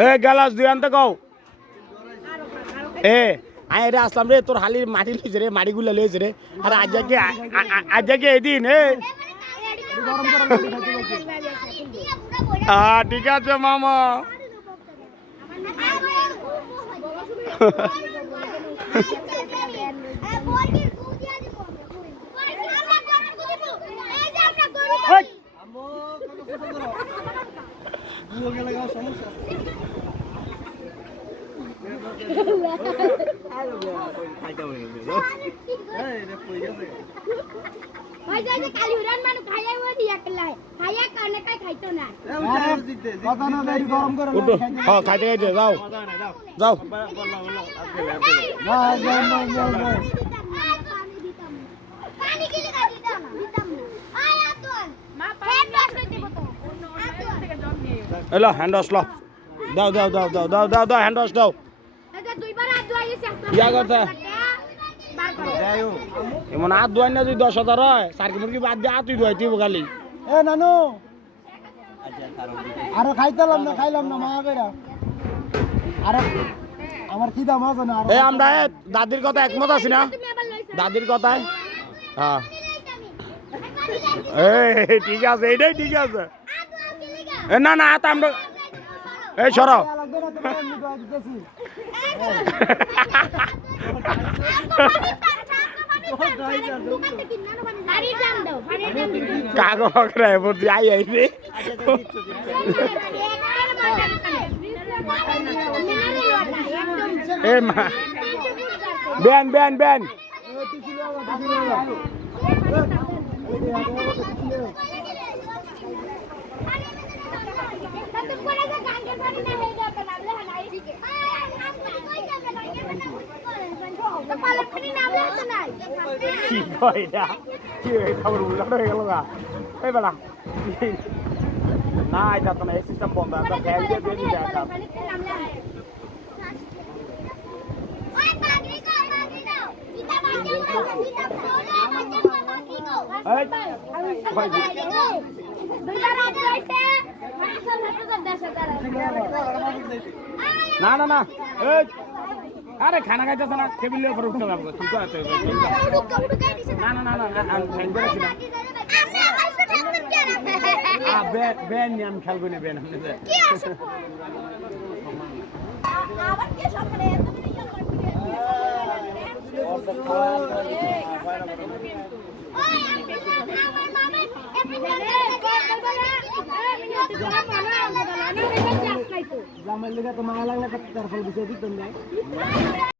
এ গালাস দুই আনতে কও এ আয় রে আসলাম রে তোর হালি মাটি লইছে রে মাটিগুলা লইছে রে আর আজ কি এদিন এ ঠিক আছে মামা খাইতে খাইতে যাও যাও এলো হ্যান্ড ওয়াশ লো দাও দাও দাও দাও দাও দাও দাও হ্যান্ড ওয়াশ দাও ইয়া করতে এমন হাত ধোয়াই না যদি 10,000 হয় সার্কি মুরগি বাদ দিয়ে হাতই ধোয়াই তুই খালি এ নানু আরো খাইতাম না খাইলাম না মায়া কইরা আরে আমার কি দাম আছে না এ আমরা দাদির কথা একমত আছি না দাদির কথায় হ্যাঁ এই ঠিক আছে এইটাই ঠিক আছে এ না না হাত আমরা এই সরাও কাগো করে বলছি আই আই রে এ মা বেন বেন বেন খবর উল্লাট হয়ে গেল না এই বেলা না এটা তো না এই সিস্টেম বন্ধ একটা ফ্যান দিয়ে দিয়ে দিতে একটা না না না আরে খানা খাইতেছ না টেবিলের উপরে উঠতে পারবো ঠিক আছে না না না না ফ্যান করে ছিলাম বেন নিয়ে আমি খেলবো না বেন জামাই লেগে তো মায়া লাগলে তার ফল বিষয় দিতেন না